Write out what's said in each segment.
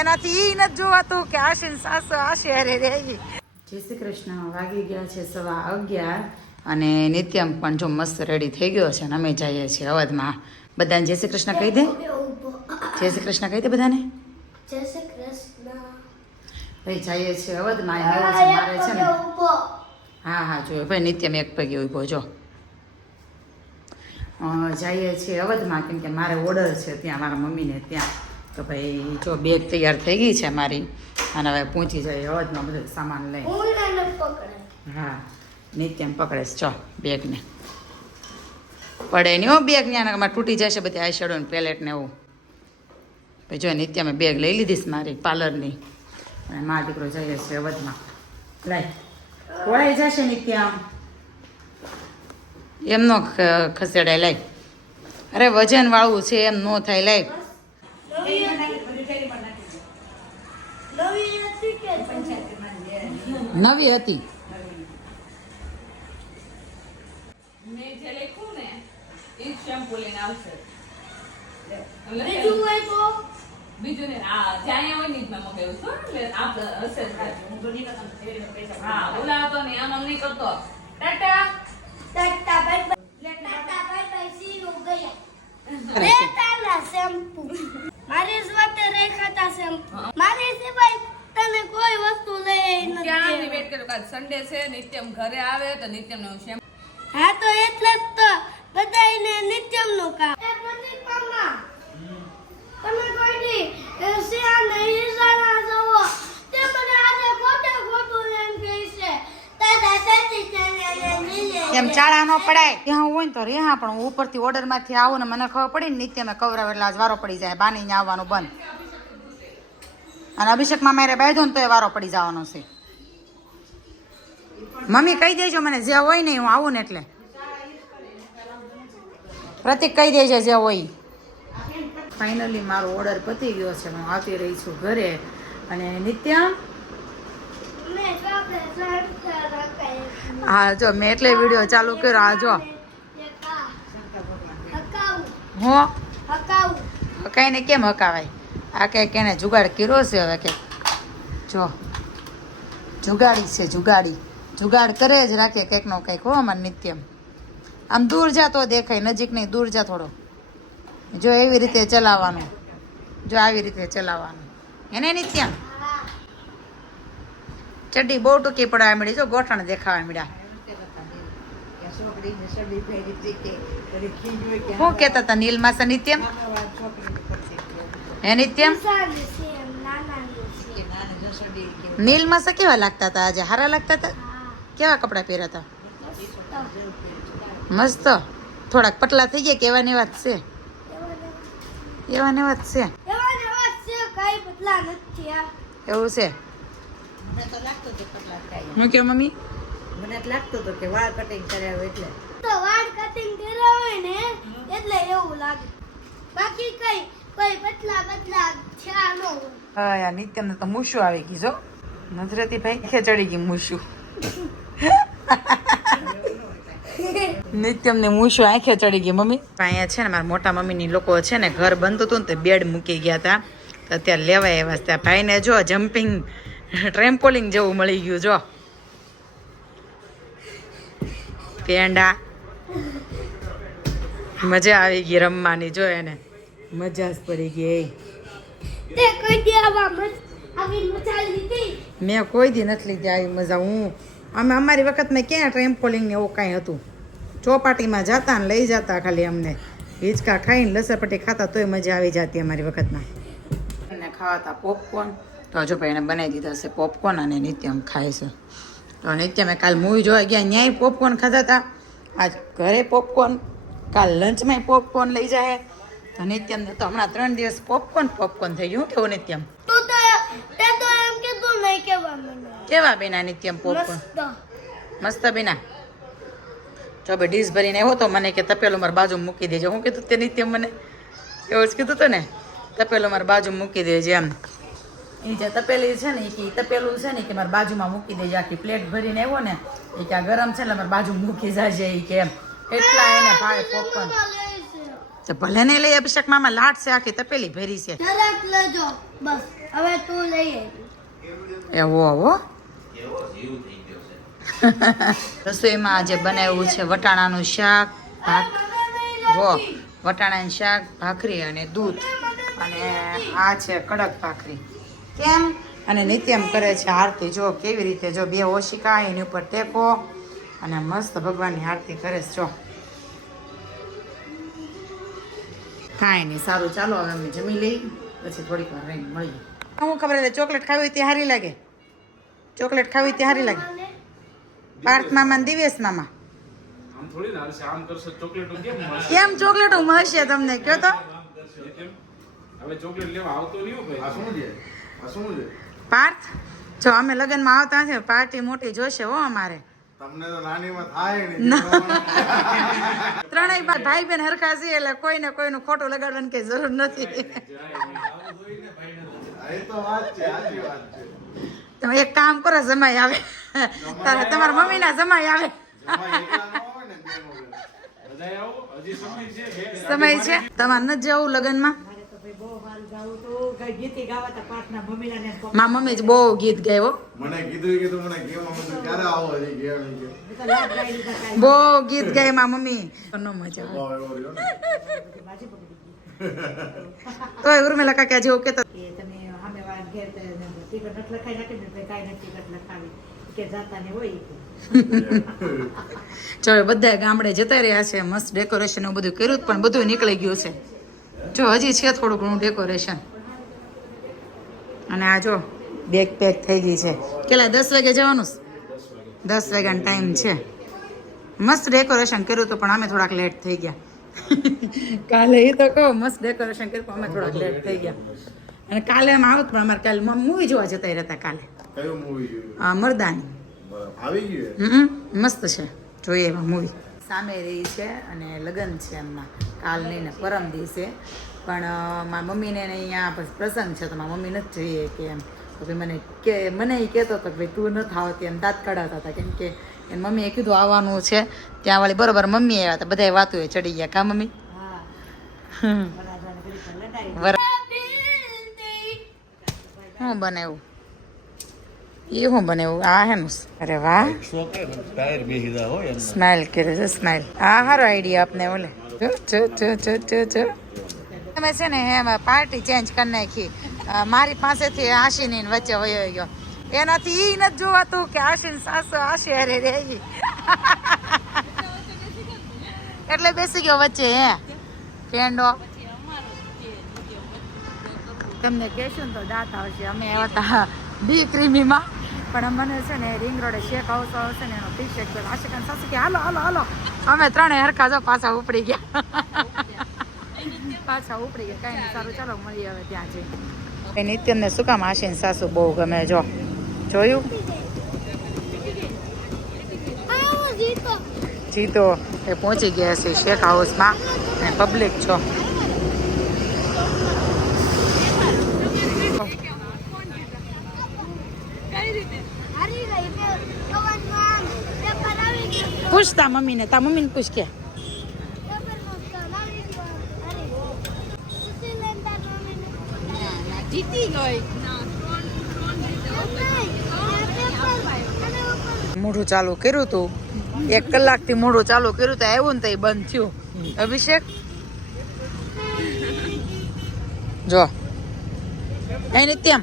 એનાથી ઈ નથી જોવાતું કે આશીન સાસુ આશી હારે રહી. જય શ્રી કૃષ્ણ. વાગી ગયા છે 11:15 અને નિત્યમ પણ જો મસ્ત રેડી થઈ ગયો છે અને અમે જઈએ છીએ અવધમાં. બધાને જય શ્રી કૃષ્ણ કહી દે. જય શ્રી કૃષ્ણ કહી દે બધાને. જય શ્રી કૃષ્ણ. ભાઈ જઈએ છીએ અવધમાં. એવું છે મારે છે ને. હા હા જોયો ભાઈ નિત્યમ એક પગે ઉભો જો. જઈએ છીએ અવધમાં કેમ કે મારે ઓર્ડર છે ત્યાં મારા મમ્મીને ત્યાં. તો ભાઈ જો બેગ તૈયાર થઈ ગઈ છે મારી અને હવે પહોંચી જાય અવધમાં બધું સામાન લઈ. હા નિત્યમ પકડે છે ચો બેગને. પડે નહીં હો બેગ ત્યાં અમારે તૂટી જશે બધી આઈ શેડો ને પેલેટ ને એવું. ભાઈ જો નિત્યમે બેગ લઈ લીધીશ મારી પાર્લરની અને મારા દીકરો જઈએ છે અવધમાં. લાય વળાઈ જશે નિત્યમ એમ નો ખસેડાય. લાય અરે વજન વાળું છે એમ નો થાય. લાય નવી હતી. બીજું ને જ્યાં હોય ને મેં મગાવ્યું છું એટલે આપણે હશે હા બોલાવતો ને આમ નહીં કરતો. Tata Tata bye bye see હો ગયા. રે તાલા શેમ્પુ મારી સ્વાતે રેખાતા શેમ્પુ મારી સિવાય તને કોઈ વસ્તુ લઈ નથી. ક્યાંની વેટ કર્યો કાલ સન્ડે છે નિત્યમ ઘરે આવે તો નિત્યમ નું શેમ્પુ. હા તો એટલે જ તો બધાયને નિત્યમ નું કામ. એ પછી મામા તમે કોઈ દી શિયા નહીં જાણા જવો તે મને આજે ખોટું એમ કહે છે. તાતા તાતી તને એમ ચાળા નો પડાય ત્યાં હોય ને તો રે. હા પણ ઉપરથી ઓર્ડર માંથી આવું ને મને ખબર પડી ને નિત્યમે કવરાવ એટલે આજ વારો પડી જાય. બાની ને આવવાનું બંધ અને અભિષેક માં મારે બાંધો ને તો એ વારો પડી જવાનો છે. મમ્મી કહી દેજો મને જે હોય ને હું આવું ને એટલે. પ્રતિક કહી દેજે જે હોય. ફાઇનલી મારો ઓર્ડર પતી ગયો છે. હું આવતી રહી છું ઘરે અને નિત્યમ હા જો મેં એટલે વિડીયો ચાલુ કર્યો. આ જો હું હકાઈને કેમ હકાવાય. આ કંઈક એને જુગાડ કર્યો છે હવે કે જો જુગાડી છે જુગાડ કરે જ રાખે કંઈક નો કંઈક. હો અમારે નિત્યમ આમ દૂર જા તો દેખાય નજીક નહીં. દૂર જા થોડો. જો એવી રીતે ચલાવવાનું. જો આવી રીતે ચલાવવાનું એને નિત્યમ. ચડ્ડી બહુ ટૂંકી પડવા મળી. જો ગોઠણ દેખાવા મળ્યા. શું કેતા હતા નીલમાસા નિત્યમ? હે નિત્યમ નીલમાસા કેવા લાગતા હતા આજે? હારા લાગતા હતા? કેવા કપડા પહેર્યા હતા? મસ્ત. થોડાક પતલા થઈ ગયા કે એવા ને વાત છે? એવા ને વાત છે. એવું છે. હું કે મમ્મી મને લાગતું હતું કે વાળ કટિંગ કરાવ્યો એટલે તો વાળ કટિંગ કર્યા હોય ને એટલે એવું લાગે. બાકી કોઈ પતલા છા ન હોય. હા યાર નિત્યમને તો મૂછું આવી ગઈ. જો નજરેથી ભાઈ ખેચડી ગઈ મૂછું. નિત્યમને મૂછું આંખે ચડી ગઈ. મમ્મી અહીંયા છે ને મારા મોટા મમ્મીની લોકો છે ને ઘર બંધ હતું ને તે બેડ મૂકી ગયા હતા તો અત્યારે લેવાય એવા ત્યાં ભાઈને જો જમ્પિંગ ટ્રેમ્પોલિંગ જેવું મળી ગયું. જો પેંડા મજા આવી ગઈ રમવાની. જો એને મજા જ પડી ગઈ. તે કોઈ દી આવી મજા લીધી? મેં કોઈ દી નથી લીધી આવી મજા. અમારી વખતમાં ક્યાં ટ્રેમ્પોલિંગ ને એવું કાંઈ હતું. ચોપાટીમાં જતા ને લઈ જતા ખાલી અમને હિંચકા ખાઈને લસરપટ્ટી ખાતા તોય મજા આવી જતી અમારી વખતમાં. એને ખાવાતા પોપકોર્ન તો હજુ ભાઈ એને બનાવી દીધા છે પોપકોર્ન અને નિત્યમ ખાય છે. તો નિત્યમે કાલ મૂવી જોવા ગયા ન્યાય પોપકોર્ન ખાધા હતા. આજ ઘરે પોપકોર્ન કાલ લંચમાં પોપકોર્ન લઈ જાય. તો નિત્યમને તો હમણાં 3 દિવસ પોપકોર્ન થઈ ગયું. કેવું નિત્યમ? તું તો એમ કીધું નહીં કેવા મને. કેવા બેના નિત્યમ પોપકોર્ન? મસ્ત બેના. જો બે ડીશ ભરીને આવ્યો તો મને કે તપેલું મારી બાજુ મૂકી દેજો. હું કીધું તે નિત્યમ મને એવું જ કીધું હતું ને તપેલું મારી બાજુ મૂકી દેજે એમ. એ જે તપેલી છે ને એ તપેલું છે ને કે મારી બાજુમાં મૂકી દેજે. આખી પ્લેટ ભરીને આવ્યો ને એ કે આ ગરમ છે એટલે મારી બાજુ મૂકી જાજે એ કે એમ. એટલા એને ભાવે પોપકોર્ન. તો ભલે ને લઈ અભિષેક મામા લાટ છે આખી તપેલી ભરી છે. જરાક લેજો બસ. હવે તું લઈ આવી. એવો હો રસોઈમાં આજે બનાવ્યું છે વટાણાનું શાક ભાત વટાણાનું શાક ભાખરી અને દૂધ અને આ છે કડક ભાખરી કેમ અને નિત્યમ કરે છે આરતી જો કેવી રીતે જો બે ઓશિકા એની ઉપર ટેકો અને મસ્ત ભગવાનની આરતી કરે છે જો કાંઈ નહીં સારું ચાલો હવે અમે જમી લઈ પછી થોડીક વાર રહીને મળીએ હું ખબર છે ચોકલેટ ખાવી હોય તે સારી લાગે ચોકલેટ ખાવી તે સારી લાગે પાર્થ મામા ને દિવેશ મામા આમ થોડી ના હશે, આમ કરશે ચોકલેટ કેમ મળશે? કેમ ચોકલેટ મળશે તમને કયો તો કેમ? હવે ચોકલેટ લેવા આવતો નહીં હો ભાઈ. આ શું છે? પાર્થ જો અમે લગ્નમાં આવતા છે પાર્ટી મોટી જોશે હો અમારે તમને તો નાનીમાં થાય નહીં. ત્રણેય ભાઈ બેન હરખા છે એટલે કોઈને કોઈનું ખોટું લગાડવાની કઈ જરૂર નથી એ તો વાત છે, સાચી વાત છે. તમે એક કામ કરો જમાઈ આવે તમારા મમ્મીના જમાઈ આવે એમાં એકલા ન હોય ને બે વગર. બધાય આવો, હજી સમય છે બે. સમય છે તમારે નથી જવું લગ્નમાં મારે તો ભાઈ બહુ સારું ગાવું તો ગીતી ગાવાતા પાઠના મમ્મીલા ને મારા મમ્મી જ બહુ ગીત ગાયો મને કીધું મને કેમ અમે તો ક્યારે આવો હજી કેમ નહીં કે. તો લાભ ગાઈ લીધા કાંઈ બહુ ગીત ગાય મારા મમ્મી નો મજા આવે ભાવ એવો રહ્યો ને. બાજી પકડી ગઈ. તોય ઉર્મિલા કાકા જેવું કેતા કે તમે સામે વાળા ઘેર ટિકટ નથી લખાઈ નાખી ને એટલે કાંઈ નથી ટિકટ લખાવી કે જાતા ને હોય ચાલો બધા ગામડે જતા રહ્યા છે મસ્ત ડેકોરેશન એવું બધું કર્યું પણ બધું નીકળી ગયું છે જો હજી છે થોડું ઘણું ડેકોરેશન અને આ જો બેગ પેક થઈ ગઈ છે કેટલા 10 વાગે જવાનું 10 વાગ્યાનો ટાઈમ છે મસ્ત ડેકોરેશન કર્યું હતું પણ અમે થોડાક લેટ થઈ ગયા કાલે એ તો કહો મસ્ત ડેકોરેશન કર્યું પણ અમે થોડાક લેટ થઈ ગયા અને કાલે એમ આવત પણ અમારે કાલે મૂવી જોવા જતા રહેતા કાલે કયું મૂવી જોયું? મરદાની બરાબર. આવી ગયું એ? મસ્ત છે જોઈએ એવા મૂવી સામે રહી છે અને લગ્ન છે એમના કાલ નહીં ને પરમ દિવસે પણ મારા મમ્મીને ને અહીંયા પછી પ્રસંગ છે તો મારા મમ્મી નથી જોઈએ કે એમ તો ભાઈ મને એ કહેતો હતો કે ભાઈ તું નથી આવતી એમ દાંત કઢાવતા હતા કેમ કે એની મમ્મીએ કીધું આવવાનું છે ત્યાં વાળી બરોબર મમ્મી આવ્યા હતા બધા વાતો ચડી ગયા કા મમ્મી હા હમ. વરાજાને ઘડી પર લડાઈ શું બનાવ્યું એ શું બનાવ્યું આ હેનું અરે વાહ સ્માઇલ કરે છે સ્માઇલ આ સારો આઈડિયા આપને ઓલે જો તમે છે ને એમાં પાર્ટી ચેન્જ કરી નાખી મારી પાસેથી આશીની વચ્ચે વયો ગયો એનાથી ઈ નથી જોવાતું કે આશીન સાસુ આશી હારે રહી એટલે બેસી ગયો વચ્ચે હે પેંડો તમને કહેશું ને તો દાંત આવશે અમે આવ્યા હતા ડી ક્રીમીમાં પણ મને છે ને રિંગ રોડે શેક હાઉસ આવશે ને એનો ટી શેક આશિકાન સાસુ કે હાલો હાલો હાલો અમે ત્રણેય હરખા જો પાછા ઉપડી ગયા પાછા ઉપડી ગયા કાંઈ નહીં સારું ચાલો મળીએ હવે ત્યાં જઈ નિત્યને શું કામ આશીન સાસુ બહુ ગમે જો જોયું જીતો એ પહોંચી ગયા છે શેક હાઉસમાં અને પબ્લિક છો પૂછ તા મમ્મીને પૂછ કે જીતી ગઈ મોઢું ચાલુ કર્યું હતું 1 કલાકથી મોઢું ચાલુ કર્યું તો આવ્યું ને તો એ બંધ થયું અભિષેક જો એ નિત્યમ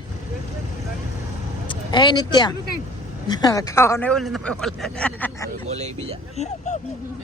ખાવાનું એવું ને તમે બોલે